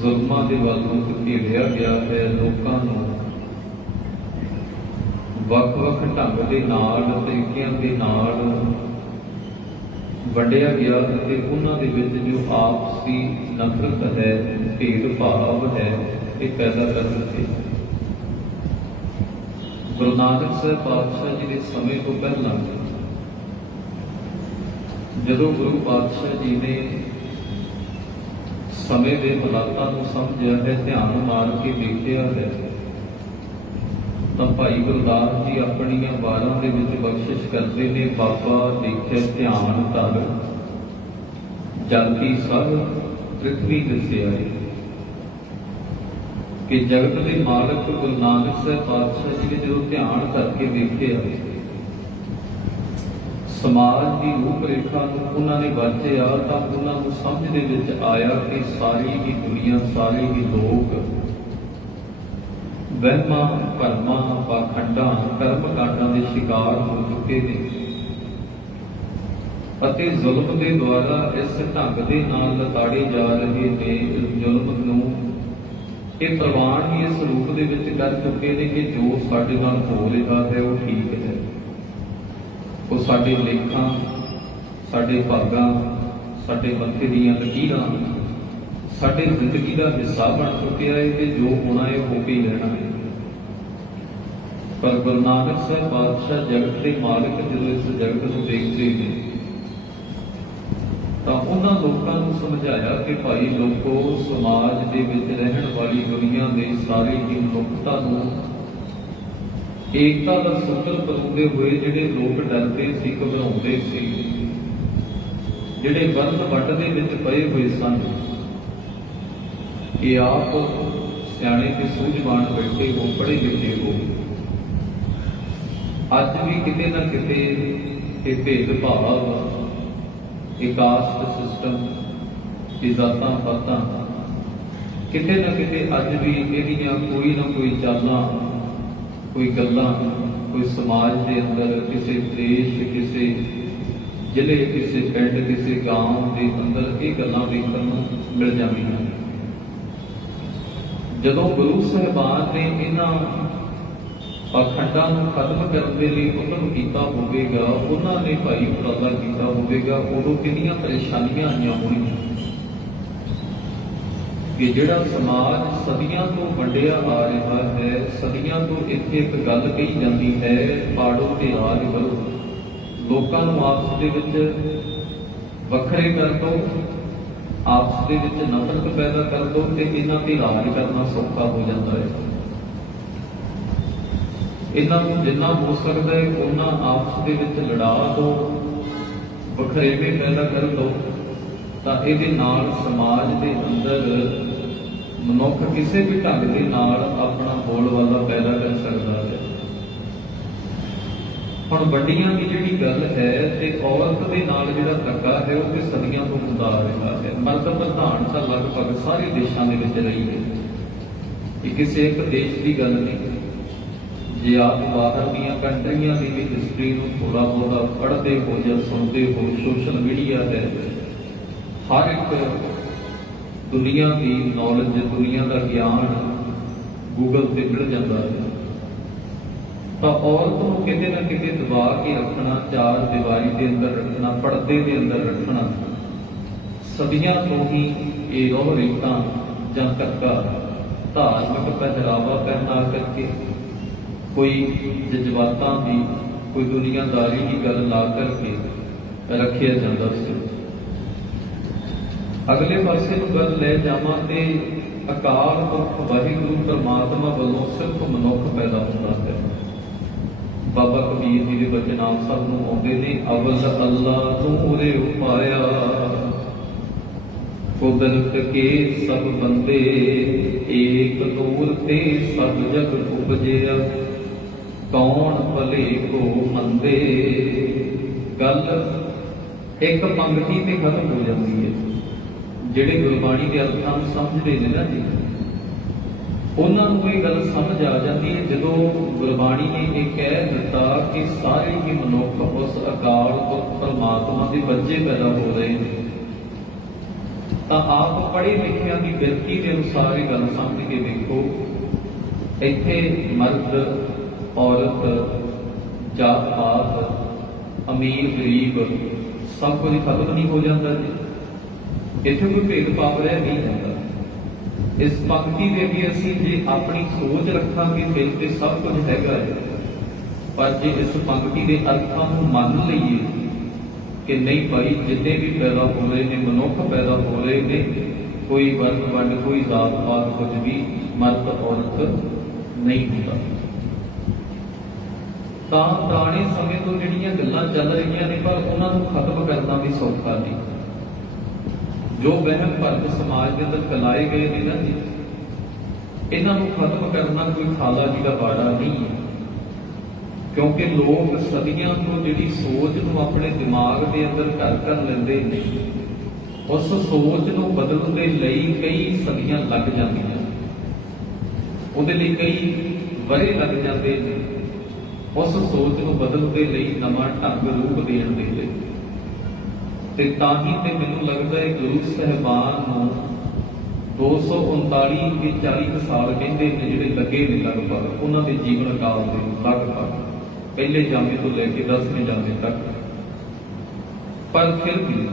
ਜ਼ੁਲਮਾਂ ਦੇ ਵੱਲ ਨੂੰ ਘੇਰਿਆ ਗਿਆ ਹੈ, ਲੋਕਾਂ ਨੂੰ ਵੱਖ-ਵੱਖ ਢੰਗ ਦੇ ਨਾਲ, ਤਰੀਕਿਆਂ ਦੇ ਨਾਲ ਵੰਡਿਆ ਗਿਆ ਅਤੇ ਉਹਨਾਂ ਦੇ ਵਿੱਚ ਜੋ ਆਪਸੀ ਨਫ਼ਰਤ ਹੈ, ਭੇਦਭਾਵ ਹੈ, ਇਹ ਪੈਦਾ ਕਰ ਦਿੱਤੇ। ਗੁਰੂ ਨਾਨਕ ਸਾਹਿਬ ਪਾਤਸ਼ਾਹ ਜੀ ਦੇ ਸਮੇਂ ਤੋਂ ਪਹਿਲਾਂ, ਜਦੋਂ ਗੁਰੂ ਪਾਤਸ਼ਾਹ ਜੀ ਨੇ ਸਮੇਂ ਦੇ ਹਾਲਾਤਾਂ ਨੂੰ ਸਮਝਿਆ ਹੈ ਧਿਆਨ ਮਾਰ ਕੇ ਦੇਖਿਆ ਹੈ। ਤਾਂ ਭਾਈ ਗੁਰਦਾਸ ਜੀ ਆਪਣੀਆਂ ਵਾਰਾਂ ਦੇ ਵਿੱਚ ਬਖਸ਼ਿਸ਼ ਕਰਦੇ ਨੇ, ਬਾਬਾ ਦੇਖਿਆ ਧਿਆਨ ਧਰ ਜਲ ਸਭ ਪ੍ਰithvi ਦੱਸਿਆ ਹੈ ਕਿ ਜਗਤ ਦੇ ਮਾਲਕ ਗੁਰੂ ਨਾਨਕ ਸਾਹਿਬ ਪਾਤਸ਼ਾਹ ਜੀ ਨੇ ਜਦੋਂ ਧਿਆਨ ਕਰਕੇ ਦੇਖਿਆ ਸਮਾਜ ਦੀ ਰੂਪ ਰੇਖਾ ਨੂੰ ਉਹਨਾਂ ਨੇ ਵਰਤਿਆ ਤਾਂ ਉਹਨਾਂ ਨੂੰ ਸਮਝ ਦੇ ਵਿੱਚ ਆਇਆ ਕਿ ਸਾਰੀ ਹੀ ਦੁਨੀਆ, ਸਾਰੇ ਹੀ ਲੋਕ ਵਹਿਮਾਂ, ਭਰਮਾਂ, ਪਾਖੰਡਾਂ ਕਰਮ ਕਾਂਡਾਂ ਦੇ ਸ਼ਿਕਾਰ ਹੋ ਚੁੱਕੇ ਨੇ ਅਤੇ ਜ਼ੁਲਮ ਦੇ ਦੁਆਰਾ ਇਸ ਢੰਗ ਦੇ ਨਾਲ ਲਤਾੜੇ ਜਾ ਰਹੇ ਨੇ। ਇਸ ਜ਼ੁਲਮ ਨੂੰ ਇਹ ਪ੍ਰਵਾਨ ਵੀ ਇਸ ਰੂਪ ਦੇ ਵਿੱਚ ਕਰ ਚੁੱਕੇ ਨੇ ਕਿ ਜੋ ਸਾਡੇ ਨਾਲ ਹੋ ਰਿਹਾ ਹੈ, ਉਹ ਠੀਕ ਹੈ। ਉਹ ਸਾਡੇ ਲੇਖਾਂ, ਸਾਡੇ ਭਾਗਾਂ, ਸਾਡੇ ਮੱਥੇ ਦੀਆਂ ਲਕੀਰਾਂ, ਸਾਡੇ ਜ਼ਿੰਦਗੀ ਦਾ ਹਿੱਸਾ ਬਣ ਚੁੱਕਿਆ ਹੈ ਤੇ ਜੋ ਹੋਣਾ ਹੈ ਹੋ ਕੇ ਹੀ ਰਹਿਣਾ ਹੈ ਪਰ ਗੁਰੂ ਨਾਨਕ ਸਾਹਿਬ ਬਾਦਸ਼ਾਹ ਜਗਤ ਦੇ ਮਾਲਕ ਜਦੋਂ ਇਸ ਜਗਤ ਨੂੰ ਦੇਖਦੇ ਨੇ, ਤਾਂ ਉਹਨਾਂ ਲੋਕਾਂ ਨੂੰ ਸਮਝਾਇਆ ਕਿ ਭਾਈ ਲੋਕੋ, ਸਮਾਜ ਦੇ ਵਿੱਚ ਰਹਿਣ ਵਾਲੀ ਦੁਨੀਆ ਦੇ ਸਾਰੇ ਹੀ ਮਨੁੱਖਤਾ ਨੂੰ ਏਕਤਾ ਦਾ ਸੂਤਰ ਪਰੋਂਦੇ ਹੋਏ ਜਿਹੜੇ ਲੋਕ ਡਰਦੇ ਸੀ, ਘਬਰਾਉਂਦੇ ਸੀ, ਜਿਹੜੇ ਬੰਦ ਵੱਟ ਦੇ ਵਿੱਚ ਪਏ ਹੋਏ ਸਨ, ਕਿ ਆਪ ਸਿਆਣੇ ਤੇ ਸੂਝਵਾਨ ਬੈਠੇ ਹੋ, ਪੜ੍ਹੇ ਲਿਖੇ ਹੋ। ਅੱਜ ਵੀ ਕਿਤੇ ਨਾ ਕਿਤੇ ਇਹ ਭੇਦ ਭਾਵ ਇਹ ਕਾਸਟ ਸਿਸਟਮ ਇਹ ਜ਼ਾਤਾਂ ਪਾਤਾਂ ਕਿਤੇ ਨਾ ਕਿਤੇ ਅੱਜ ਵੀ ਇਹਦੀਆਂ ਕੋਈ ਨਾ ਕੋਈ ਚਾਲਾਂ ਕੋਈ ਗੱਲਾਂ, ਕੋਈ ਸਮਾਜ ਦੇ ਅੰਦਰ, ਕਿਸੇ ਦੇਸ਼, ਕਿਸੇ ਜ਼ਿਲ੍ਹੇ, ਕਿਸੇ ਪਿੰਡ, ਕਿਸੇ ਗਾਂਵ ਦੇ ਅੰਦਰ ਇਹ ਗੱਲਾਂ ਵੇਖਣ ਨੂੰ ਮਿਲ ਜਾਂਦੀਆਂ ਜਦੋਂ ਗੁਰੂ ਸਾਹਿਬਾਨ ਨੇ ਇਹਨਾਂ ਪਖੰਡਾਂ ਨੂੰ ਖਤਮ ਕਰਨ ਦੇ ਲਈ ਉਦਮ ਕੀਤਾ ਹੋਵੇਗਾ, ਉਹਨਾਂ ਨੇ ਭਾਈ ਉਪਰਾਲਾ ਕੀਤਾ ਹੋਵੇਗਾ, ਉਦੋਂ ਕਿੰਨੀਆਂ ਪਰੇਸ਼ਾਨੀਆਂ ਆਈਆਂ ਹੋਣਗੀਆਂ। ਕਿ ਜਿਹੜਾ ਸਮਾਜ ਸਦੀਆਂ ਤੋਂ ਵੰਡਿਆ ਆ ਰਿਹਾ ਹੈ, ਸਦੀਆਂ ਤੋਂ ਇੱਥੇ ਇੱਕ ਗੱਲ ਕਹੀ ਜਾਂਦੀ ਹੈ, ਪਾੜੋ ਤੇ ਰਾਜ ਕਰੋ ਲੋਕਾਂ ਨੂੰ ਆਪਸ ਦੇ ਵਿੱਚ ਵੱਖਰੇ ਕਰ ਦੋ, ਆਪਸ ਦੇ ਵਿੱਚ ਨਫ਼ਰਤ ਪੈਦਾ ਕਰ ਦੋ ਤੇ ਇਹਨਾਂ ਤੇ ਰਾਜ ਕਰਨਾ ਸੌਖਾ ਹੋ ਜਾਂਦਾ ਹੈ। ਇਹਨਾਂ ਨੂੰ ਜਿੰਨਾ ਹੋ ਸਕਦਾ ਹੈ, ਉਹਨਾਂ ਆਪਸ ਦੇ ਵਿੱਚ ਲੜਾ ਦੋ, ਵਖਰੇਵੇਂ ਪੈਦਾ ਕਰ ਦੋ, ਤਾਂ ਇਹਦੇ ਨਾਲ ਸਮਾਜ ਦੇ ਅੰਦਰ ਮਨੁੱਖ ਕਿਸੇ ਵੀ ਢੰਗ ਦੇ ਨਾਲ ਆਪਣਾ ਬੋਲਬਾਲਾ ਪੈਦਾ ਕਰ ਸਕਦਾ ਹੈ। ਹੁਣ ਵੱਡੀਆਂ ਦੀ ਜਿਹੜੀ ਗੱਲ ਹੈ ਤੇ ਔਰਤ ਦੇ ਨਾਲ ਜਿਹੜਾ ਧੱਕਾ ਹੈ, ਉਹ ਤੇ ਸਦੀਆਂ ਤੋਂ ਹੁੰਦਾ ਆ ਰਿਹਾ ਹੈ। ਮਰਦ ਪ੍ਰਧਾਨ ਤਾਂ ਲਗਭਗ ਸਾਰੇ ਦੇਸ਼ਾਂ ਦੇ ਵਿੱਚ ਰਹੀ ਹੈ। ਇਹ ਕਿਸੇ ਇੱਕ ਦੇਸ਼ ਦੀ ਗੱਲ ਨਹੀਂ। ਜੇ ਆਪ ਬਾਹਰ ਦੀਆਂ ਕੰਟਰੀਆਂ ਦੀ ਵੀ ਹਿਸਟਰੀ ਨੂੰ ਥੋੜਾ ਬਹੁਤਾ ਪੜ੍ਹਦੇ ਹੋ ਜਾਂ ਸੁਣਦੇ ਹੋ ਸੋਸ਼ਲ ਮੀਡੀਆ ਤੇ ਹਰ ਇੱਕ ਦੁਨੀਆ ਦੀ ਨੌਲੇਜ ਦੁਨੀਆ ਦਾ ਗਿਆਨ ਗੂਗਲ ਤੇ ਮਿਲ ਜਾਂਦਾ ਹੈ। ਤਾਂ ਔਰਤ ਨੂੰ ਕਿਤੇ ਨਾ ਕਿਤੇ ਦਬਾ ਕੇ ਰੱਖਣਾ, ਚਾਰ ਦੀਵਾਰੀ ਦੇ ਅੰਦਰ ਰੱਖਣਾ, ਪਰਦੇ ਦੇ ਅੰਦਰ ਰੱਖਣਾ, ਸਦੀਆਂ ਤੋਂ ਹੀ ਇਹ ਰੋਹ ਰੀਤਾਂ ਜਾਂ ਧੱਕਾ ਧਾਰਮਿਕ ਪਹਿਰਾਵਾ ਪਹਿਨਾ ਕਰਕੇ ਕੋਈ ਜਜ਼ਬਾਤਾਂ ਦੀ, ਕੋਈ ਦੁਨੀਆਦਾਰੀ ਦੀ ਗੱਲ ਲਾ ਕਰਕੇ ਰੱਖਿਆ ਜਾਂਦਾ ਸੀ। ਅਗਲੇ ਪਾਸੇ ਨੂੰ ਗੱਲ ਲੈ ਜਾਵਾਂ ਤੇ ਅਕਾਲ ਪੁਰਖ ਵਾਹਿਗੁਰੂ ਪਰਮਾਤਮਾ ਵੱਲੋਂ ਸਿਰਫ ਮਨੁੱਖ ਪੈਦਾ ਹੁੰਦਾ ਹੈ। ਬਾਬਾ ਕਬੀਰ ਜੀ ਦੇ ਬਚਨ ਆਪ ਸਭ ਨੂੰ ਆਉਂਦੇ ਨੇ, ਅਵਲ ਅੱਲਾ ਨੂਰੇ ਉਪਾਇਆ। ਕੁਦਰਤ ਕੇ ਸਭ ਬੰਦੇ, ਏਕ ਨੂਰ ਤੇ ਸਭ ਜਗ ਉਪਜਿਆ। ਕੌਣ ਭਲੇ ਕੋ ਮੰਦੇ? ਗੱਲ ਇੱਕ ਪੰਕਤੀ ਤੇ ਖਤਮ ਹੋ ਜਾਂਦੀ ਹੈ। ਜਿਹੜੇ ਗੁਰਬਾਣੀ ਦੇ ਅਰਥਾਂ ਨੂੰ ਸਮਝਦੇ ਨੇ ਨਾ ਜੀ, ਉਹਨਾਂ ਨੂੰ ਇਹ ਗੱਲ ਸਮਝ ਆ ਜਾਂਦੀ ਹੈ ਜਦੋਂ ਗੁਰਬਾਣੀ ਨੇ ਇਹ ਕਹਿ ਦਿੱਤਾ ਕਿ ਸਾਰੇ ਹੀ ਮਨੁੱਖ ਉਸ ਅਕਾਲ ਪੁਰਖ ਪਰਮਾਤਮਾ ਦੇ ਬੱਚੇ ਪੈਦਾ ਹੋ ਰਹੇ ਨੇ। ਤਾਂ ਆਪ ਪੜ੍ਹੇ ਲਿਖਿਆਂ ਦੀ ਬਿਰਤੀ ਦੇ ਅਨੁਸਾਰ ਇਹ ਗੱਲ ਸਮਝ ਕੇ ਵੇਖੋ, ਇੱਥੇ ਮਰਦ, ਔਰਤ ਜਾਤ ਪਾਤ ਅਮੀਰ, ਗਰੀਬ ਸਭ ਕੁਝ ਖਤਮ ਨਹੀਂ ਹੋ ਜਾਂਦਾ ਜੀ। ਇੱਥੇ ਕੋਈ ਭੇਦ ਭਾਵ ਰਿਹਾ ਨਹੀਂ ਜਾਂਦਾ। ਇਸ ਪੰਕਤੀ ਦੇ ਵੀ ਅਸੀਂ ਜੇ ਆਪਣੀ ਸੋਚ ਰੱਖਾਂਗੇ ਫਿਰ ਤੇ ਸਭ ਕੁਝ ਹੈਗਾ ਹੈ। ਪਰ ਜੇ ਇਸ ਪੰਕਤੀ ਦੇ ਅਰਥਾਂ ਨੂੰ ਮੰਨ ਲਈਏ ਕਿ ਨਹੀਂ ਭਾਈ ਜਿੰਨੇ ਵੀ ਪੈਦਾ ਹੋ ਰਹੇ ਨੇ, ਮਨੁੱਖ ਪੈਦਾ ਹੋ ਰਹੇ ਨੇ, ਕੋਈ ਵਰਗ ਵੰਡ, ਕੋਈ ਜਾਤ ਪਾਤ ਕੁਝ ਵੀ ਮਰਦ, ਔਰਤ ਨਹੀਂ ਹੁੰਦਾ। ਤਾਂ ਪੁਰਾਣੇ ਸਮੇਂ ਤੋਂ ਜਿਹੜੀਆਂ ਗੱਲਾਂ ਚੱਲ ਰਹੀਆਂ ਨੇ, ਪਰ ਉਹਨਾਂ ਨੂੰ ਖਤਮ ਕਰਨਾ ਵੀ ਸੌਖਾ ਨਹੀਂ। ਜੋ ਵਹਿਮ ਭਰਮ ਸਮਾਜ ਦੇ ਅੰਦਰ ਫੈਲਾਏ ਗਏ ਨੇ ਨਾ ਜੀ, ਇਹਨਾਂ ਨੂੰ ਖਤਮ ਕਰਨਾ ਕੋਈ ਖਾਲਾ ਜੀ ਦਾ ਵਾੜਾ ਨਹੀਂ ਹੈ। ਕਿਉਂਕਿ ਲੋਕ ਸਦੀਆਂ ਤੋਂ ਜਿਹੜੀ ਸੋਚ ਨੂੰ ਆਪਣੇ ਦਿਮਾਗ ਦੇ ਅੰਦਰ ਘਰ ਕਰ ਲੈਂਦੇ ਨੇ, ਉਸ ਸੋਚ ਨੂੰ ਬਦਲਣ ਦੇ ਲਈ ਕਈ ਸਦੀਆਂ ਲੱਗ ਜਾਂਦੀਆਂ ਉਹਦੇ ਲਈ ਕਈ ਵਰੇ ਲੱਗ ਜਾਂਦੇ ਨੇ। ਉਸ ਸੋਚ ਨੂੰ ਬਦਲਣ ਦੇ ਲਈ ਨਵਾਂ ਢੰਗ ਰੂਪ ਦੇਣ ਦੇ ਲਈ। ਤੇ ਤਾਂ ਹੀ ਤੇ ਮੈਨੂੰ ਲੱਗਦਾ ਹੈ ਗੁਰੂ ਸਾਹਿਬਾਨ ਨੂੰ 239 ਤੇ 40 ਕੁ ਸਾਲ ਕਹਿੰਦੇ ਨੇ ਜਿਹੜੇ ਲੱਗੇ ਨੇ ਲਗਭਗ, ਉਹਨਾਂ ਦੇ ਜੀਵਨ ਕਾਲ ਦੇ ਲਗਭਗ ਪਹਿਲੇ ਜਾਮੇ ਤੋਂ ਲੈ ਕੇ 10ਵੇਂ ਜਾਮੇ ਤੱਕ। ਪਰ ਫਿਰ ਵੀ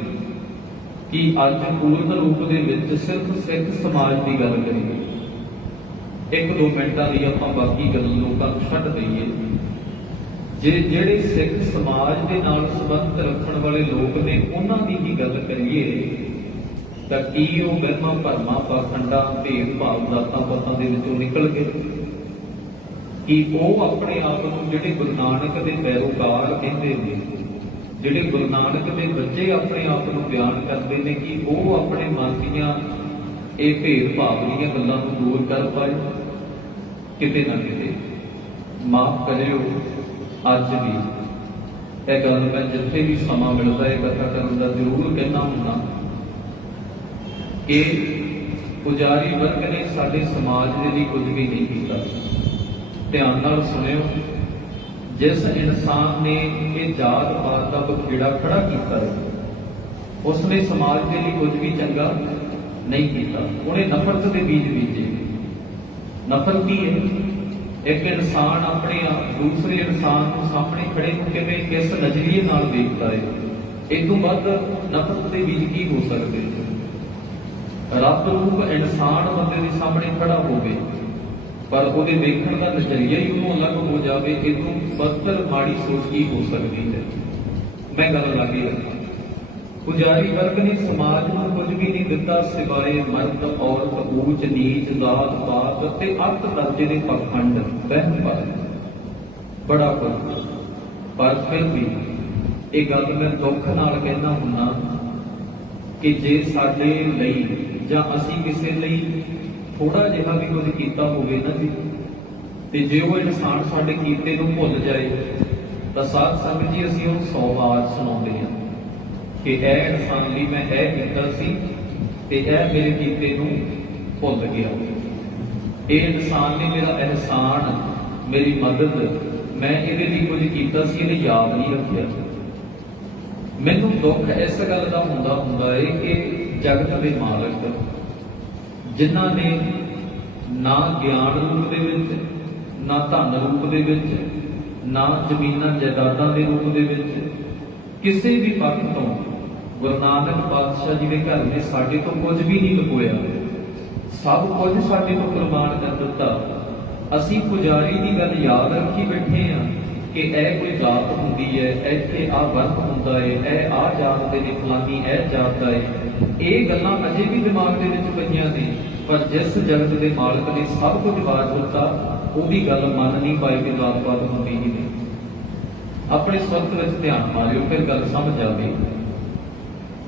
ਕਿ ਅੱਜ ਪੂਰਨ ਰੂਪ ਦੇ ਵਿੱਚ ਸਿਰਫ ਸਿੱਖ ਸਮਾਜ ਦੀ ਗੱਲ ਕਰੀਏ, ਇੱਕ ਦੋ ਮਿੰਟਾਂ ਲਈ ਆਪਾਂ ਬਾਕੀ ਗੱਲਾਂ ਲੋਕਾਂ ਨੂੰ ਛੱਡ ਦਈਏ। ਜੇ ਜਿਹੜੇ ਸਿੱਖ ਸਮਾਜ ਦੇ ਨਾਲ ਸੰਬੰਧ ਰੱਖਣ ਵਾਲੇ ਲੋਕ ਨੇ, ਉਹਨਾਂ ਦੀ ਹੀ ਗੱਲ ਕਰੀਏ, ਤਾਂ ਕੀ ਉਹ ਵਹਿਮਾਂ ਭਰਮਾਂ ਪਾਖੰਡਾਂ ਭੇਦ ਭਾਵ ਦਾਤਾਂ ਪਤਾਂ ਦੇ ਵਿੱਚੋਂ ਨਿਕਲ ਗਏ? ਕਿ ਉਹ ਆਪਣੇ ਆਪ ਨੂੰ ਜਿਹੜੇ ਗੁਰੂ ਨਾਨਕ ਦੇ ਪੈਰੋਕਾਰ ਕਹਿੰਦੇ ਨੇ, ਜਿਹੜੇ ਗੁਰੂ ਨਾਨਕ ਦੇ ਬੱਚੇ ਆਪਣੇ ਆਪ ਨੂੰ ਬਿਆਨ ਕਰਦੇ ਨੇ, ਕਿ ਉਹ ਆਪਣੇ ਮਨ ਦੀਆਂ ਇਹ ਭੇਦ ਭਾਵ ਦੀਆਂ ਗੱਲਾਂ ਨੂੰ ਦੂਰ ਕਰ ਪਾਏ? ਕਿਤੇ ਨਾ ਕਿਤੇ। ਮਾਫ ਕਰਿਓ। ਅੱਜ ਵੀ ਇਹ ਗੱਲ ਮੈਂ ਜਿੱਥੇ ਵੀ ਸਮਾਂ ਮਿਲਦਾ ਹੈ ਕਥਾ ਕਰਨ ਦਾ ਜ਼ਰੂਰ ਕਹਿਣਾ ਹੁੰਦਾ ਕਿ ਪੁਜਾਰੀ ਵਰਗ ਨੇ ਸਾਡੇ ਸਮਾਜ ਦੇ ਲਈ ਕੁਝ ਵੀ ਨਹੀਂ ਕੀਤਾ। ਧਿਆਨ ਨਾਲ ਸੁਣਿਓ, ਜਿਸ ਇਨਸਾਨ ਨੇ ਇਹ ਜਾਤ ਪਾਤ ਦਾ ਬਖੇੜਾ ਖੜਾ ਕੀਤਾ ਹੈ, ਉਸਨੇ ਸਮਾਜ ਦੇ ਲਈ ਕੁਝ ਵੀ ਚੰਗਾ ਨਹੀਂ ਕੀਤਾ। ਉਹਨੇ ਨਫ਼ਰਤ ਦੇ ਬੀਜ ਬੀਜੇ। ਨਫ਼ਰਤ ਕੀ ਹੈ? ਇੱਕ ਇਨਸਾਨ ਆਪਣੇ ਆਪ, ਦੂਸਰੇ ਇਨਸਾਨ ਨੂੰ ਸਾਹਮਣੇ ਖੜੇ ਹੋ ਕਿਵੇਂ ਕਿਸ ਨਜ਼ਰੀਏ ਨਾਲ ਦੇਖਦਾ ਹੈ। ਇਹ ਤੋਂ ਵੱਧ ਨਫ਼ਰਤ ਦੇ ਬੀਜ ਕੀ ਹੋ ਸਕਦੇ? ਰੱਬ ਰੂਪ ਇਨਸਾਨ ਬੰਦੇ ਦੇ ਸਾਹਮਣੇ ਖੜਾ ਹੋਵੇ, ਪਰ ਉਹਦੇ ਵੇਖਣ ਦਾ ਨਜ਼ਰੀਆ ਹੀ ਉਹਨੂੰ ਅਲੱਗ ਹੋ ਜਾਵੇ ਇਹ ਤੋਂ ਬਦਤਰ ਮਾੜੀ ਸੋਚ ਕੀ ਹੋ ਸਕਦੀ ਹੈ? ਮੈਂ ਗੱਲ ਲੱਗੀ ਰੱਖਾਂ। ਪੁਜਾਰੀ ਵਰਗ ਨੇ ਸਮਾਜ ਨੂੰ ਕੁਝ ਵੀ ਨਹੀਂ ਦਿੱਤਾ ਸਿਵਾਏ ਮਰਦ, ਔਰਤ, ਊਚ, ਨੀਚ, ਜ਼ਾਤ, ਪਾਤ ਅਤੇ ਅੱਤ ਦਰਜੇ ਦੇ ਪਖੰਡ। ਵਹਿਮ ਪਰ ਬੜਾ ਕੁਝ ਪਰ ਫਿਰ ਵੀ ਇਹ ਗੱਲ ਮੈਂ ਦੁੱਖ ਨਾਲ ਕਹਿਣਾ ਹੁੰਨਾ ਕਿ ਜੇ ਸਾਡੇ ਲਈ ਜਾਂ ਅਸੀਂ ਕਿਸੇ ਲਈ ਥੋੜਾ ਜਿਹਾ ਵੀ ਕੁਝ ਕੀਤਾ ਹੋਵੇ ਨਾ ਜੀ, ਤੇ ਜੇ ਉਹ ਇਨਸਾਨ ਸਾਡੇ ਕੀਤੇ ਨੂੰ ਭੁੱਲ ਜਾਏ, ਤਾਂ ਸਾਧ ਸੰਗਤ ਜੀ, ਅਸੀਂ ਉਹ ਸੌ ਵਾਰ ਸੁਣਾਉਂਦੇ ਹਾਂ। ਕਿ ਇਹ ਇਨਸਾਨ ਲਈ ਮੈਂ ਇਹ ਕੀਤਾ ਸੀ ਤੇ ਇਹ ਮੇਰੇ ਕੀਤੇ ਨੂੰ ਭੁੱਲ ਗਿਆ। ਇਹ ਇਨਸਾਨ ਨੇ ਮੇਰਾ ਅਹਿਸਾਨ, ਮੇਰੀ ਮਦਦ, ਮੈਂ ਇਹਦੇ ਲਈ ਕੁਝ ਕੀਤਾ ਸੀ, ਇਹਨੇ ਯਾਦ ਨਹੀਂ ਰੱਖਿਆ। ਮੈਨੂੰ ਦੁੱਖ ਇਸ ਗੱਲ ਦਾ ਹੁੰਦਾ ਹੁੰਦਾ ਹੈ ਕਿ ਜਗਤ ਦੇ ਮਾਲਕ ਜਿਨ੍ਹਾਂ ਨੇ ਨਾ ਗਿਆਨ ਰੂਪ ਦੇ ਵਿੱਚ, ਨਾ ਧਨ ਰੂਪ ਦੇ ਵਿੱਚ, ਨਾ ਜ਼ਮੀਨਾਂ ਜਾਇਦਾਦਾਂ ਦੇ ਰੂਪ ਦੇ ਵਿੱਚ, ਕਿਸੇ ਵੀ ਪੱਖ ਤੋਂ ਗੁਰੂ ਨਾਨਕ ਪਾਤਸ਼ਾਹ ਜੀ ਦੇ ਘਰ ਨੇ ਸਾਡੇ ਤੋਂ ਕੁਝ ਵੀ ਨਹੀਂ ਲੁਕੋਇਆ। ਸਭ ਕੁਝ ਸਾਡੇ ਤੋਂ ਕੁਰਬਾਨ ਕਰ ਦਿੱਤਾ। ਅਸੀਂ ਪੁਜਾਰੀ ਦੀ ਗੱਲ ਯਾਦ ਰੱਖੀ ਬੈਠੇ ਆ ਕਿ ਇਹ ਕੋਈ ਜਾਤ ਹੁੰਦੀ ਹੈ, ਇੱਥੇ ਆ ਵਰਤ ਹੁੰਦਾ ਹੈ, ਇਹ ਆ ਜਾਤ ਦੇ ਨੇ ਫਲਾਨੀ ਇਹ ਜਾਤ ਦਾ ਹੈ। ਇਹ ਗੱਲਾਂ ਅਜੇ ਵੀ ਦਿਮਾਗ ਦੇ ਵਿੱਚ ਪਈਆਂ ਨੇ, ਪਰ ਜਿਸ ਜਗਤ ਦੇ ਮਾਲਕ ਨੇ ਸਭ ਕੁਝ ਵਾਰ ਦਿੱਤਾ, ਉਹਦੀ ਗੱਲ ਮੰਨ ਨਹੀਂ ਪਾਈ ਕਿ ਜਾਤ ਪਾਤ ਹੁੰਦੀ ਹੀ ਨਹੀਂ। ਆਪਣੇ ਸੁਰਤ ਵਿੱਚ ਧਿਆਨ ਮਾਰਿਓ, ਫਿਰ ਗੱਲ ਸਮਝ ਆਵੇ।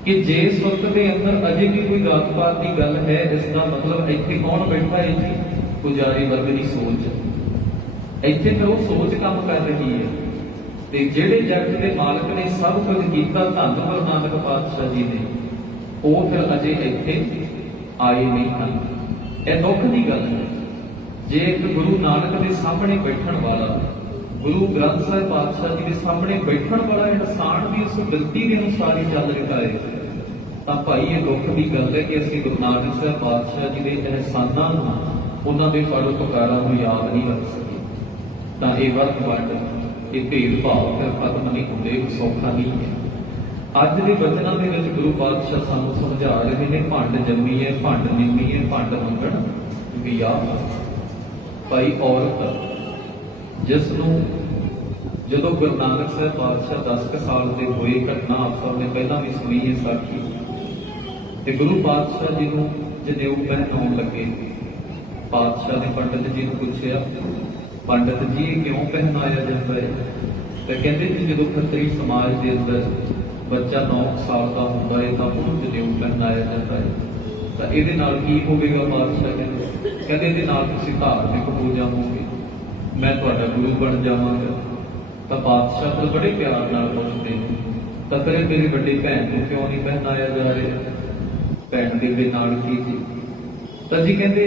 ਕਿ ਜੇ ਸੁਰਤ ਦੇ ਅੰਦਰ ਅਜੇ ਵੀ ਕੋਈ ਜਾਤ ਪਾਤ ਦੀ ਗੱਲ ਹੈ, ਇਸ ਦਾ ਮਤਲਬ ਇੱਥੇ ਕੌਣ ਬੈਠਾ ਹੈ ਜੀ? ਪੁਜਾਰੀ ਵਰਗ ਦੀ ਸੋਚ। ਇੱਥੇ ਫਿਰ ਉਹ ਸੋਚ ਕੰਮ ਕਰ ਰਹੀ ਹੈ। ਤੇ ਜਿਹੜੇ ਜਗਤ ਦੇ ਮਾਲਕ ਨੇ ਸਭ ਕੁਝ ਕੀਤਾ, ਧੰਨ ਗੁਰੂ ਨਾਨਕ ਪਾਤਸ਼ਾਹ ਜੀ ਨੇ, ਉਹ ਫਿਰ ਅਜੇ ਇੱਥੇ ਆਏ ਨਹੀਂ ਹਨ। ਇਹ ਦੁੱਖ ਦੀ ਗੱਲ ਹੈ। ਜੇ ਇੱਕ ਗੁਰੂ ਨਾਨਕ ਦੇ ਸਾਹਮਣੇ ਬੈਠਣ ਵਾਲਾ, ਗੁਰੂ ਗ੍ਰੰਥ ਸਾਹਿਬ ਪਾਤਸ਼ਾਹ ਜੀ ਦੇ ਸਾਹਮਣੇ ਬੈਠਣ ਵਾਲਾ ਇਨਸਾਨ ਵੀ ਉਸ ਗਲਤੀ ਦੇ ਅਨੁਸਾਰ ਹੀ ਚੱਲ ਰਿਹਾ ਹੈ ਤਾਂ ਭਾਈ ਇਹ ਦੁੱਖ ਦੀ ਗੱਲ ਹੈ ਕਿ ਅਸੀਂ ਗੁਰੂ ਨਾਨਕ ਸਾਹਿਬ ਪਾਤਸ਼ਾਹ ਜੀ ਦੇ ਅਹਿਸਾਨਾਂ ਨੂੰ ਉਹਨਾਂ ਦੇ ਪਰਉਪਕਾਰਾਂ ਨੂੰ ਯਾਦ ਨਹੀਂ ਰੱਖ ਸਕੇ। ਤਾਂ ਇਹ ਵਰਤ ਵੰਡ ਇਹ ਭੇਦ ਭਾਵ ਫਿਰ ਖਤਮ ਨਹੀਂ ਹੁੰਦੇ ਸੌਖਾ ਨਹੀਂ ਹੈ। ਅੱਜ ਦੇ ਬਚਨਾਂ ਦੇ ਵਿੱਚ ਗੁਰੂ ਪਾਤਸ਼ਾਹ ਸਾਨੂੰ ਸਮਝਾ ਰਹੇ ਨੇ, ਭੰਡ ਜੰਮੀ ਹੈ, ਭੰਡ ਨਿੰਮੀ ਹੈ, ਭੰਡ ਮੰਗਣ ਵੀ ਵਿਆਹ ਭਾਈ ਔਰਤ ਜਿਸ ਨੂੰ ਜਦੋਂ ਗੁਰੂ ਨਾਨਕ ਸਾਹਿਬ ਪਾਤਸ਼ਾਹ 10 ਕੁ ਸਾਲ ਦੇ ਹੋਏ ਘਟਨਾ ਆਪ ਨੇ ਪਹਿਲਾਂ ਵੀ ਸੁਣੀ ਹੈ ਸਾਖੀ ਤੇ ਗੁਰੂ ਪਾਤਸ਼ਾਹ ਜੀ ਨੂੰ ਜਨੇਊ ਪਹਿਨਾਉਣ ਲੱਗੇ, ਪਾਤਸ਼ਾਹ ਨੇ ਪੰਡਤ ਜੀ ਨੂੰ ਪੁੱਛਿਆ, ਪੰਡਤ ਜੀ, ਕਿਉਂ ਪਹਿਨਾਇਆ ਜਾਂਦਾ ਹੈ? ਤਾਂ ਕਹਿੰਦੇ ਜੀ ਜਦੋਂ ਖੱਤਰੀ ਸਮਾਜ ਦੇ ਅੰਦਰ ਬੱਚਾ 9 ਸਾਲ ਦਾ ਹੁੰਦਾ ਹੈ, ਤਾਂ ਉਹਨੂੰ ਜਨੇਊ ਪਹਿਨਾਇਆ ਜਾਂਦਾ ਹੈ। ਤਾਂ ਇਹਦੇ ਨਾਲ ਕੀ ਹੋਵੇਗਾ ਪਾਤਸ਼ਾਹ ਕਹਿੰਦੇ ਕਹਿੰਦੇ ਇਹਦੇ ਨਾਲ ਤੁਸੀਂ ਧਾਰਮਿਕ ਹੋ ਜਾਵੋਗੇ। ਮੈਂ ਤੁਹਾਡਾ ਗੁਰੂ ਬਣ ਜਾਵਾਂਗਾ। ਤਾਂ ਪਾਤਸ਼ਾਹ ਕੋਲ ਬੜੇ ਪਿਆਰ ਨਾਲ ਪੁੱਛਦੇ ਨੇ ਤਾਂ ਤੇਰੇ ਮੇਰੀ ਵੱਡੀ ਭੈਣ ਨੂੰ ਕਿਉਂ ਨਹੀਂ ਪਹਿਨਾਇਆ ਜਾ ਰਿਹਾ? ਭੈਣ ਦੇ ਵੀ ਨਾਲ ਕੀ ਸੀ? ਤਾਂ ਜੀ ਕਹਿੰਦੇ,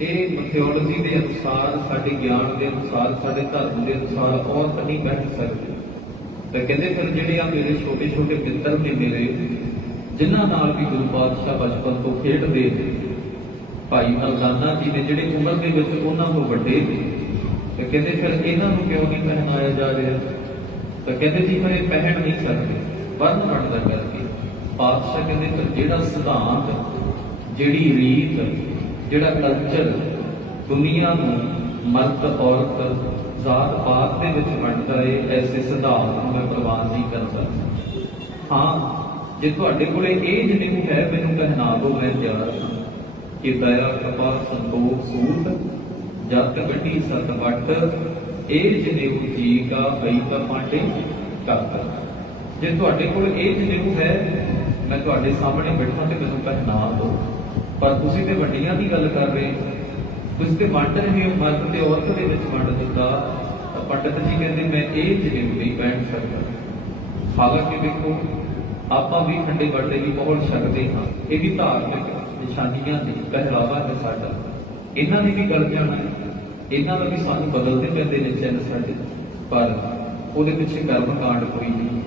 ਇਹ ਮਥਿਓਲੋਜੀ ਦੇ ਅਨੁਸਾਰ, ਸਾਡੇ ਗਿਆਨ ਦੇ ਅਨੁਸਾਰ, ਸਾਡੇ ਧਰਮ ਦੇ ਅਨੁਸਾਰ ਔਰਤ ਨਹੀਂ ਬੈਠ ਸਕਦੀ। ਤਾਂ ਕਹਿੰਦੇ ਫਿਰ ਜਿਹੜੇ ਆ ਮੇਰੇ ਛੋਟੇ ਛੋਟੇ ਮਿੱਤਰ ਨੇ ਮੇਰੇ, ਜਿਨ੍ਹਾਂ ਨਾਲ ਵੀ ਗੁਰੂ ਪਾਤਸ਼ਾਹ ਬਚਪਨ ਤੋਂ ਖੇਡਦੇ ਨੇ, ਭਾਈ ਮਰਦਾਨਾ ਜੀ ਨੇ ਜਿਹੜੇ ਉਮਰ ਦੇ ਵਿੱਚ ਉਹਨਾਂ ਤੋਂ ਵੱਡੇ ਨੇ, ਤੇ ਕਹਿੰਦੇ ਫਿਰ ਇਹਨਾਂ ਨੂੰ ਕਿਉਂ ਨਹੀਂ ਪਹਿਨਾਇਆ ਜਾ ਰਿਹਾ? ਤਾਂ ਕਹਿੰਦੇ ਜੀ ਫਿਰ ਇਹ ਪਹਿਨ ਨਹੀਂ ਸਕਦੇ, ਵਰਨ ਵੰਡਦਾ ਕਰਕੇ ਪਾਤਸ਼ਾਹ ਕਹਿੰਦੇ ਫਿਰ ਜਿਹੜਾ ਸਿਧਾਂਤ, ਜਿਹੜੀ ਰੀਤ, ਜਿਹੜਾ ਕਲਚਰ ਦੁਨੀਆ ਨੂੰ ਮਰਦ, ਔਰਤ, ਜ਼ਾਤ ਪਾਤ ਦੇ ਵਿੱਚ ਵੰਡਦਾ ਏ, ਐਸੇ ਸਿਧਾਂਤ ਨੂੰ ਮੈਂ ਪ੍ਰਵਾਨ ਨਹੀਂ ਕਰਦਾ ਹਾਂ, ਜੇ ਤੁਹਾਡੇ ਕੋਲੇ ਇਹ ਜਨੇਊ ਹੈ, ਮੈਨੂੰ ਕਹਿਣਾ ਦੋ ਮੈਂ ਤਿਆਰ ਹਾਂ। ਕਿ ਦਇਆ ਕਪਾ ਸੰਤੋਖ, ਸੂਤ ਜਤ ਗੱਡੀ ਸਤ ਵਟ ਇਹ ਜਨੇਊ ਜੀ ਕਾ ਬਈ ਕਾ ਮਾਟੇ ਕਰਤਾ ਜੇ ਤੁਹਾਡੇ ਕੋਲ ਇਹ ਜਨੇਊ ਹੈ ਮੈਂ ਤੁਹਾਡੇ ਸਾਹਮਣੇ ਬੈਠਾ ਤੇ ਮੈਨੂੰ ਪਹਿਨਾ ਦਿਓ। ਪਰ ਤੁਸੀਂ ਤੇ ਵੱਡੀਆਂ ਦੀ ਗੱਲ ਕਰ ਰਹੇ ਹੋ। ਤੁਸੀਂ ਤੇ ਵੰਡ ਰਹੇ ਹੋ ਮਰਦ ਤੇ ਔਰਤ ਦੇ ਵਿੱਚ ਵੰਡ ਦਿੱਤਾ। ਤਾਂ ਪੰਡਤ ਜੀ ਕਹਿੰਦੇ, ਮੈਂ ਇਹ ਜਨੇਊ ਨਹੀਂ ਪਹਿਨ ਸਕਦਾ। ਹਾਲਾਂਕਿ ਦੇਖੋ, ਆਪਾਂ ਵੀ ਖੰਡੇ ਬਾਟੇ ਵੀ ਪਹੁੰਚ ਸਕਦੇ ਹਾਂ। ਇਹ ਵੀ ਧਾਰਮਿਕ ਨਿਸ਼ਾਨੀਆਂ ਨੇ, ਪਹਿਰਾਵਾ ਹੈ ਸਾਡਾ। ਇਹਨਾਂ ਨੇ ਵੀ ਗਲ ਜਾਣਾ। ਇਹਨਾਂ ਦਾ ਵੀ ਸਾਨੂੰ ਬਦਲਦੇ ਪੈਂਦੇ ਨੇ ਚੈਨ ਸਾਡੇ। ਪਰ ਉਹਦੇ ਪਿੱਛੇ ਕਰਮ ਕਾਂਡ ਕੋਈ ਨਹੀਂ।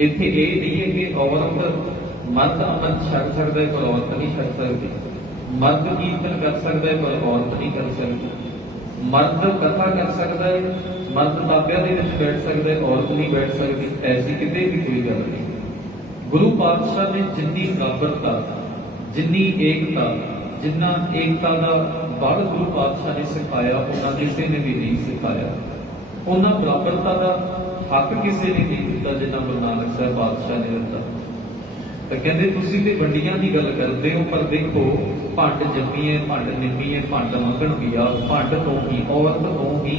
ਇੱਥੇ ਇਹ ਨਹੀਂ ਹੈ ਕਿ ਔਰਤ ਮਰਦ ਅਮਨ ਛੱਡ ਸਕਦਾ ਹੈ ਪਰ ਔਰਤ ਨਹੀਂ ਛੱਡ ਸਕਦੀ ਮਰਦ ਕੀਰਤਨ ਕਰ ਸਕਦਾ ਹੈ ਪਰ ਔਰਤ ਨਹੀਂ ਕਰ ਸਕਦੀ ਮਰਦ ਕਥਾ ਕਰ ਸਕਦਾ ਹੈ ਮਰਦ ਬਾਬਿਆਂ ਦੇ ਵਿੱਚ ਬੈਠ ਸਕਦਾ ਹੈ ਔਰਤ ਨਹੀਂ ਬੈਠ ਸਕਦੀ ਐਸੀ ਕਿਤੇ ਵੀ ਕੋਈ ਗੱਲ ਨਹੀਂ ਗੁਰੂ ਪਾਤਸ਼ਾਹ ਨੇ ਜਿੰਨੀ ਬਰਾਬਰਤਾ ਜਿੰਨੀ ਏਕਤਾ ਜਿੰਨਾ ਏਕਤਾ ਦਾ ਬਲ ਗੁਰੂ ਪਾਤਸ਼ਾਹ ਨੇ ਸਿਖਾਇਆ ਉਹਨਾਂ ਕਿਸੇ ਨੇ ਵੀ ਨਹੀਂ ਸਿਖਾਇਆ ਉਹਨਾਂ ਬਰਾਬਰਤਾ ਦਾ ਹੱਕ ਕਿਸੇ ਨੇ ਨਹੀਂ ਦਿੱਤਾ ਜਿੰਨਾ ਗੁਰੂ ਨਾਨਕ ਸਾਹਿਬ ਪਾਤਸ਼ਾਹ ਨੇ ਦਿੱਤਾ ਤਾਂ ਕਹਿੰਦੇ ਤੁਸੀਂ ਤੇ ਵੰਡੀਆਂ ਦੀ ਗੱਲ ਕਰਦੇ ਹੋ, ਪਰ ਦੇਖੋ, ਭੰਡ ਜੰਮੀ ਹੈ ਭੰਡ ਨਿੰਮੀ ਹੈ ਭੰਡ ਮੰਗਣ ਗਿਆ ਭੰਡ ਤੋਂ ਹੀ, ਔਰਤ ਤੋਂ ਹੀ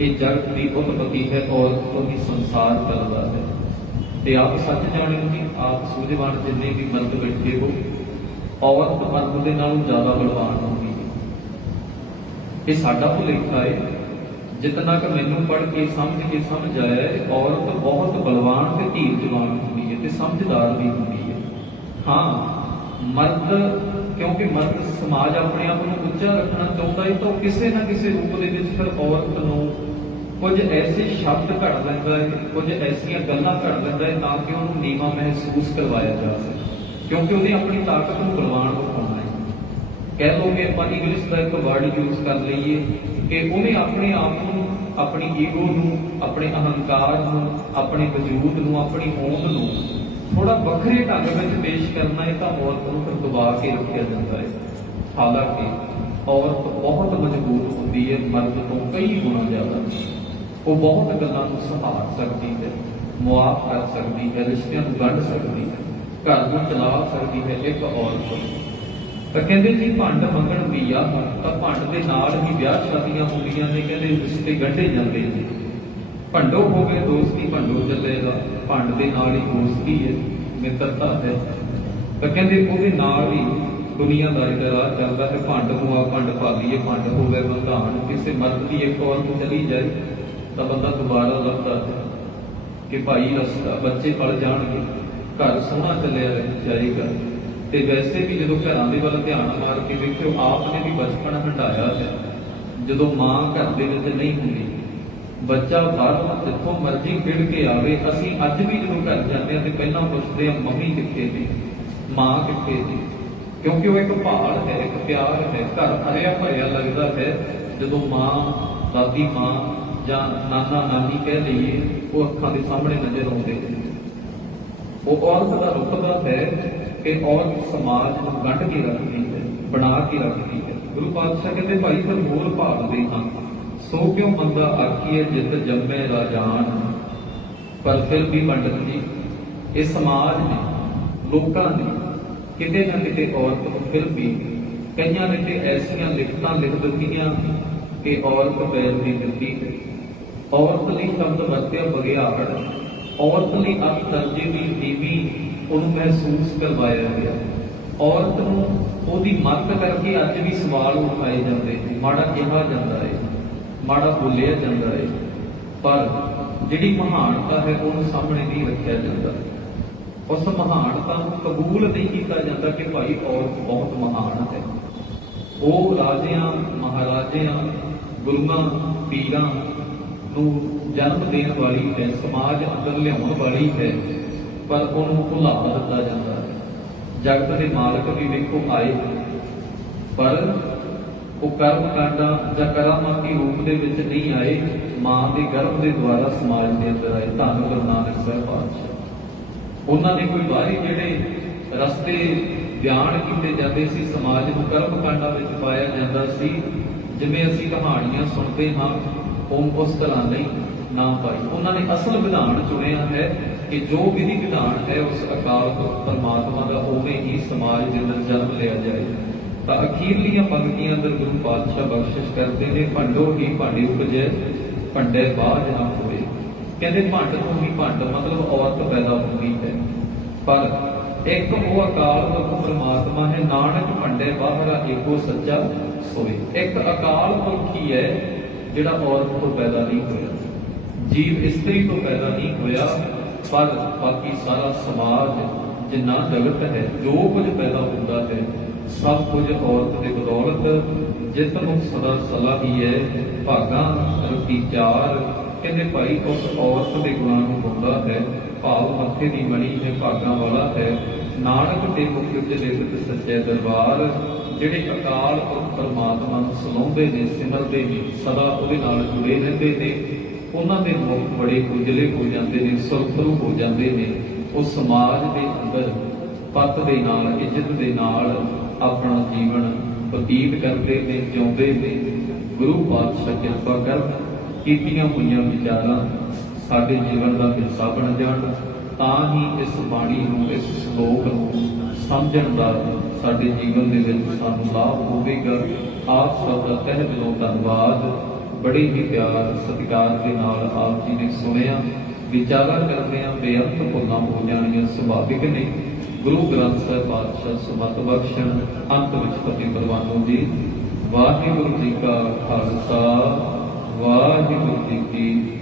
ਇਹ ਜਗਤ ਦੀ ਉਤਪਤੀ ਹੈ, ਔਰਤ ਤੋਂ ਹੀ ਸੰਸਾਰ ਚੱਲਦਾ ਹੈ। ਤੇ ਆਪ ਸੱਚ ਜਾਣੋ ਜੀ, ਆਪ ਸੂਝਵਾਨ ਜਿੰਨੇ ਵੀ ਮਰਦ ਬੈਠੇ ਹੋ, ਔਰਤ ਮਰਦ ਦੇ ਨਾਲੋਂ ਜ਼ਿਆਦਾ ਬਲਵਾਨ ਹੁੰਦੀ ਹੈ ਇਹ ਸਾਡਾ ਭੁਲੇਖਾ ਹੈ। ਜਿਤਨਾ ਕਿ ਮੈਨੂੰ ਪੜ੍ਹ ਕੇ, ਸਮਝ ਕੇ ਸਮਝ ਆਇਆ ਔਰਤ ਬਹੁਤ ਬਲਵਾਨ ਤੇ ਧੀਰਜਵਾਨ ਹੁੰਦੀ ਹੈ ਤੇ ਸਮਝਦਾਰ ਵੀ ਹੁੰਦੀ ਹੈ। ਹਾਂ, ਮਰਦ, ਕਿਉਂਕਿ ਮਰਦ ਸਮਾਜ ਆਪਣੇ ਆਪ ਨੂੰ ਉੱਚਾ ਰੱਖਣਾ ਚਾਹੁੰਦਾ ਹੈ ਤਾਂ ਉਹ ਕਿਸੇ ਨਾ ਕਿਸੇ ਰੂਪ ਦੇ ਵਿੱਚ ਫਿਰ ਔਰਤ ਨੂੰ ਕੁਝ ਐਸੇ ਸ਼ਬਦ ਘੜ ਲੈਂਦਾ ਹੈ ਕੁਝ ਐਸੀਆਂ ਗੱਲਾਂ ਘੜ ਲੈਂਦਾ ਹੈ ਤਾਂ ਕਿ ਉਹਨੂੰ ਨੀਵਾਂ ਮਹਿਸੂਸ ਕਰਵਾਇਆ ਜਾ ਸਕੇ। ਕਿਉਂਕਿ ਉਹਨੇ ਆਪਣੀ ਤਾਕਤ ਨੂੰ ਬਲਵਾਨ ਦਿਖਾਉਣਾ ਹੈ ਕਹਿ ਲਓ ਕਿ ਆਪਾਂ ਇੰਗਲਿਸ਼ ਦਾ ਇੱਕ ਵਰਡ ਯੂਜ਼ ਕਰ ਲਈਏ ਕਿ ਉਹਨੇ ਆਪਣੇ ਆਪ ਨੂੰ, ਆਪਣੀ ਈਗੋ ਨੂੰ, ਆਪਣੇ ਅਹੰਕਾਰ ਨੂੰ, ਆਪਣੇ ਵਜੂਦ ਨੂੰ, ਆਪਣੀ ਹੋਂਦ ਨੂੰ ਥੋੜਾ ਵੱਖਰੇ ਢੰਗ ਵਿੱਚ ਪੇਸ਼ ਕਰਨਾ ਹੈ ਤਾਂ ਔਰਤ ਨੂੰ ਫਿਰ ਦਬਾ ਕੇ ਰੱਖਿਆ ਜਾਂਦਾ ਹੈ। ਹਾਲਾਂਕਿ ਔਰਤ ਬਹੁਤ ਮਜ਼ਬੂਰ ਹੁੰਦੀ ਹੈ, ਮਰਦ ਤੋਂ ਕਈ ਗੁਣਾ ਜ਼ਿਆਦਾ। ਉਹ ਬਹੁਤ ਗੱਲਾਂ ਨੂੰ ਸੰਭਾਲ ਸਕਦੀ ਹੈ, ਮੁਆਫ ਕਰ ਸਕਦੀ ਹੈ, ਰਿਸ਼ਤਿਆਂ ਨੂੰ ਗੰਢ ਸਕਦੀ ਹੈ, ਘਰ ਨੂੰ ਚਲਾ ਸਕਦੀ ਹੈ ਇੱਕ ਔਰਤ ਤਾਂ। ਕਹਿੰਦੇ ਜੀ, ਭੰਡ ਮੰਗਣ ਵੀਆ ਤਾਂ ਭੰਡ ਦੇ ਨਾਲ ਹੀ ਵਿਆਹ ਸ਼ਾਦੀਆਂ ਹੁੰਦੀਆਂ ਨੇ, ਕਹਿੰਦੇ ਰਿਸ਼ਤੇ ਗੰਢੇ ਜਾਂਦੇ ਨੇ। ਭੰਡੋ ਹੋਵੇ, ਦੋਸਤੀ ਭੰਡੋ ਚੱਲੇਗਾ। ਭੰਡ ਦੇ ਨਾਲ ਹੀ ਦੋਸਤੀ ਹੈ ਮਿੱਤਰਤਾ ਹੈ। ਤਾਂ ਕਹਿੰਦੇ ਉਹਦੇ ਨਾਲ ਹੀ ਦੁਨੀਆਦਾਰੀ ਦਾ ਰਾਹ ਚੱਲਦਾ ਹੈ। ਭੰਡ ਹੋਆ ਭੰਡ ਭਾਲੀਏ ਭੰਡ ਹੋਵੇ ਬੰਧਾਨ। ਕਿਸੇ ਮਰਦ ਦੀ ਇੱਕ ਔਰਤ ਚਲੀ ਜਾਏ, ਤਾਂ ਬੰਦਾ ਦੁਬਾਰਾ ਲੱਭਦਾ ਕਿ ਭਾਈ ਰਸਤਾ, ਬੱਚੇ ਪਲ ਜਾਣਗੇ। ਘਰ ਸੋਹਣਾ ਚੱਲਿਆ ਜਾਏਗਾ। ਤੇ ਵੈਸੇ ਵੀ ਜਦੋਂ ਘਰਾਂ ਦੇ ਵੱਲ ਧਿਆਨ ਮਾਰ ਕੇ ਵੇਖਿਓ, ਆਪ ਨੇ ਵੀ ਬਚਪਨ ਹੰਡਾਇਆ ਹੈ। ਜਦੋਂ ਮਾਂ ਘਰ ਦੇ ਵਿੱਚ ਨਹੀਂ ਹੁੰਦੀ ਬੱਚਾ ਬਾਹਰੋਂ ਜਿੱਥੋਂ ਮਰਜ਼ੀ ਖੇਡ ਕੇ ਆਵੇ, ਅਸੀਂ ਅੱਜ ਵੀ ਜਦੋਂ ਘਰ ਜਾਂਦੇ ਹਾਂ ਤੇ ਪਹਿਲਾਂ ਪੁੱਛਦੇ ਹਾਂ, ਮੰਮੀ ਕਿੱਥੇ ਨੇ? ਮਾਂ ਕਿੱਥੇ ਨੇ ਕਿਉਂਕਿ ਉਹ ਇੱਕ ਭਾਲ ਹੈ, ਇੱਕ ਪਿਆਰ ਹੈ, ਘਰ ਹਰਿਆ ਭਰਿਆ ਲੱਗਦਾ ਹੈ। ਜਦੋਂ ਮਾਂ, ਦਾਦੀ, ਮਾਂ ਜਾਂ ਨਾਨਾ, ਨਾਨੀ ਕਹਿ ਲਈਏ ਉਹ ਅੱਖਾਂ ਦੇ ਸਾਹਮਣੇ ਨਜ਼ਰ ਆਉਂਦੇ ਉਹ ਔਰਤ ਦਾ ਰੁਤਬਾ ਹੈ ਕਿ ਔਰਤ ਸਮਾਜ ਨੂੰ ਗੰਢ ਕੇ ਰੱਖਦੀ ਹੈ, ਬਣਾ ਕੇ ਰੱਖਦੀ ਹੈ। ਗੁਰੂ ਪਾਤਸ਼ਾਹ ਕਹਿੰਦੇ, ਭਾਈ ਫਿਰ ਹੋਰ ਭਾਲਦੇ ਹਾਂ। ਸੋ ਕਿਉਂ ਮੰਦਾ ਆਖੀਏ ਜਿਤ ਜੰਮੇ ਰਾਜਾਨ ਪਰ ਫਿਰ ਵੀ ਪੰਡਤ ਇਹ ਸਮਾਜ ਨੇ, ਲੋਕਾਂ ਨੇ, ਕਿਤੇ ਨਾ ਕਿਤੇ ਔਰਤ ਨੂੰ ਫਿਰ ਵੀ ਕਈਆਂ ਨੇ ਤੇ ਐਸੀਆਂ ਲਿਖਤਾਂ ਲਿਖ ਦਿੱਤੀਆਂ ਕਿ ਔਰਤ ਪੈਰ ਦੀ ਦਿੱਤੀ ਹੈ। ਔਰਤ ਲਈ ਸ਼ਬਦ ਵਰਤਿਆ ਬਗਿਆੜ, ਔਰਤ ਲਈ ਅੱਖ ਦਰਜੇ ਦੀ ਨੀਵੀਂ ਉਹਨੂੰ ਮਹਿਸੂਸ ਕਰਵਾਇਆ ਗਿਆ। ਔਰਤ ਨੂੰ ਉਹਦੀ ਮੱਤ ਕਰਕੇ ਅੱਜ ਵੀ ਸਵਾਲ ਉਠਾਏ ਜਾਂਦੇ ਨੇ, ਮਾੜਾ ਕਿਹਾ ਜਾਂਦਾ ਹੈ। ਮਾੜਾ ਬੋਲਿਆ ਜਾਂਦਾ ਹੈ ਪਰ ਜਿਹੜੀ ਮਹਾਨਤਾ ਹੈ ਉਹਨੂੰ ਸਾਹਮਣੇ ਨਹੀਂ ਰੱਖਿਆ ਜਾਂਦਾ। ਉਸ ਮਹਾਨਤਾ ਨੂੰ ਕਬੂਲ ਨਹੀਂ ਕੀਤਾ ਜਾਂਦਾ ਕਿ ਭਾਈ ਔਰਤ ਬਹੁਤ ਮਹਾਨ ਹੈ। ਉਹ ਰਾਜਿਆਂ, ਮਹਾਰਾਜਿਆਂ, ਗੁਰੂਆਂ, ਪੀਰਾਂ ਨੂੰ ਜਨਮ ਦੇਣ ਵਾਲੀ ਹੈ, ਸਮਾਜ ਅੰਦਰ ਲਿਆਉਣ ਵਾਲੀ ਹੈ, ਪਰ ਉਹਨੂੰ ਭੁਲਾ ਦਿੱਤਾ ਜਾਂਦਾ ਹੈ। ਜਗਤ ਦੇ ਮਾਲਕ ਵੀ ਵੇਖੋ ਆਏ ਪਰ ਉਹ ਕਰਮ ਕਾਂਡਾਂ ਜਾਂ ਕਰਾਮਾਤੀ ਰੂਪ ਦੇ ਵਿੱਚ ਨਹੀਂ ਆਏ, ਮਾਂ ਦੇ ਗਰਭ ਦੇ ਦੁਆਰਾ ਸਮਾਜ ਦੇ ਅੰਦਰ ਆਏ। ਧੰਨ ਗੁਰੂ ਨਾਨਕ ਸਾਹਿਬ ਪਾਤਸ਼ਾਹ। ਉਹਨਾਂ ਨੇ ਕੋਈ ਬਾਹਰੀ ਜਿਹੜੇ ਰਸਤੇ ਬਿਆਨ ਕੀਤੇ ਜਾਂਦੇ ਸੀ, ਸਮਾਜ ਨੂੰ ਕਰਮ ਕਾਂਡਾਂ ਵਿੱਚ ਪਾਇਆ ਜਾਂਦਾ ਸੀ, ਜਿਵੇਂ ਅਸੀਂ ਕਹਾਣੀਆਂ ਸੁਣਦੇ ਹਾਂ, ਉਹ ਉਸ ਤਰ੍ਹਾਂ ਨਹੀਂ, ਨਾ ਪਾਈ। ਉਹਨਾਂ ਨੇ ਅਸਲ ਵਿਧਾਨ ਚੁਣਿਆ ਹੈ ਕਿ ਜੋ ਵਿਧੀ ਵਿਧਾਨ ਹੈ, ਉਸ ਅਕਾਲ ਪੁਰਖ ਪਰਮਾਤਮਾ ਦਾ, ਉਵੇਂ ਹੀ ਸਮਾਜ ਦੇ ਅੰਦਰ ਜਨਮ ਲਿਆ ਜਾਏ। ਤਾਂ ਅਖੀਰਲੀਆਂ ਪੰਕਤੀਆਂ ਅੰਦਰ ਗੁਰੂ ਪਾਤਸ਼ਾਹ ਬਖਸ਼ਿਸ਼ ਕਰਦੇ ਨੇ, ਭੰਡੋ ਹੀ ਭਾਂਡੇ ਉਪਜੈ, ਭੰਡੇ ਬਾਜ ਨਾ ਹੋਵੇ। ਕਹਿੰਦੇ, ਭੰਡ ਤੋਂ ਹੀ ਭੰਡ, ਮਤਲਬ ਔਰਤ ਪੈਦਾ ਹੁੰਦੀ ਹੈ। ਪਰ ਇੱਕ ਉਹ ਅਕਾਲ ਪੁਰਖ ਪਰਮਾਤਮਾ ਹੈ, ਨਾਨਕ ਭੰਡੇ ਬਾਹਰਾ ਇੱਕੋ ਸੱਚਾ ਹੋਵੇ। ਇੱਕ ਅਕਾਲ ਪੁਰਖ ਹੀ ਹੈ, ਜਿਹੜਾ ਔਰਤ ਤੋਂ ਪੈਦਾ ਨਹੀਂ ਹੋਇਆ। ਜੀਵ ਇਸਤਰੀ ਤੋਂ ਪੈਦਾ ਨਹੀਂ ਹੋਇਆ, ਪਰ ਬਾਕੀ ਸਾਰਾ ਸਮਾਜ, ਜਿੰਨਾ ਜਗਤ ਹੈ, ਜੋ ਕੁਝ ਪੈਦਾ ਹੁੰਦਾ ਹੈ ਸਭ ਕੁਝ ਔਰਤ ਦੇ ਬਦੌਲਤ, ਜਿਸ ਨੂੰ ਸਦਾ ਸਲਾਹ ਹੀ ਹੈ, ਭਾਗਾ ਰਤੀ ਚਾਰ, ਕਹਿੰਦੇ ਭਾਈ ਉਸ ਔਰਤ ਦੇ ਗੁਣਾਂ ਨੂੰ ਹੁੰਦਾ ਹੈ, ਭਾਵ ਮੱਥੇ ਦੀ ਮਣੀ ਹੈ, ਭਾਗਾਂ ਵਾਲਾ ਹੈ। ਨਾਨਕ ਦੇ ਮੁਖ ਵਿੱਚ ਲਿਖਤ ਸੱਚੇ ਦਰਬਾਰ, ਜਿਹੜੇ ਅਕਾਲ ਪੁਰਖ ਪਰਮਾਤਮਾ ਨੂੰ ਸਲਾਉਂਦੇ ਨੇ, ਸਿਮਰਦੇ ਨੇ, ਸਦਾ ਉਹਦੇ ਨਾਲ ਜੁੜੇ ਰਹਿੰਦੇ ਨੇ। ਉਹਨਾਂ ਦੇ ਮੁਖ ਬੜੇ ਉਜਲੇ ਹੋ ਜਾਂਦੇ ਨੇ, ਸੁਰਖਰੂ ਹੋ ਜਾਂਦੇ ਨੇ। ਉਹ ਸਮਾਜ ਦੇ ਅੰਦਰ, ਪੱਤ ਦੇ ਨਾਲ, ਇੱਜ਼ਤ ਦੇ ਨਾਲ ਆਪਣਾ ਜੀਵਨ ਬਤੀਤ ਕਰਦੇ ਨੇ ਜਿਉਂਦੇ ਨੇ ਗੁਰੂ ਪਾਤਸ਼ਾਹ ਕਿਰਪਾ ਕਰਨ ਕੀਤੀਆਂ ਹੋਈਆਂ ਵਿਚਾਰਾਂ ਸਾਡੇ ਜੀਵਨ ਦਾ ਹਿੱਸਾ ਬਣ ਜਾਣ, ਤਾਂ ਹੀ ਇਸ ਬਾਣੀ ਨੂੰ, ਇਸ ਸ਼ਲੋਕ ਨੂੰ ਸਮਝਣ ਦਾ ਸਾਡੇ ਜੀਵਨ ਦੇ ਵਿੱਚ ਸਾਨੂੰ ਲਾਭ ਹੋਵੇਗਾ। ਆਪ ਸਭ ਦਾ ਤਹਿ ਦਿਲੋਂ ਧੰਨਵਾਦ। ਬੜੇ ਹੀ ਪਿਆਰ ਸਤਿਕਾਰ ਦੇ ਨਾਲ ਆਪ ਜੀ ਨੇ ਸੁਣਿਆ। ਵਿਚਾਰਾ ਕਰਦੇ ਆ ਬੇਅੰਤ ਭੁੱਲਾਂ ਹੋ ਜਾਣੀਆਂ ਸੁਭਾਵਿਕ ਨੇ। ਗੁਰੂ ਗ੍ਰੰਥ ਸਾਹਿਬ ਪਾਤਸ਼ਾਹ ਸੁਮਤ ਬਖਸ਼ਣ, ਅੰਤ ਵਿੱਚ ਫਤਿਹ ਪ੍ਰਵਾਨੋ ਜੀ, ਵਾਹਿਗੁਰੂ ਜੀ ਕਾ ਖਾਲਸਾ, ਵਾਹਿਗੁਰੂ ਜੀ ਕੀ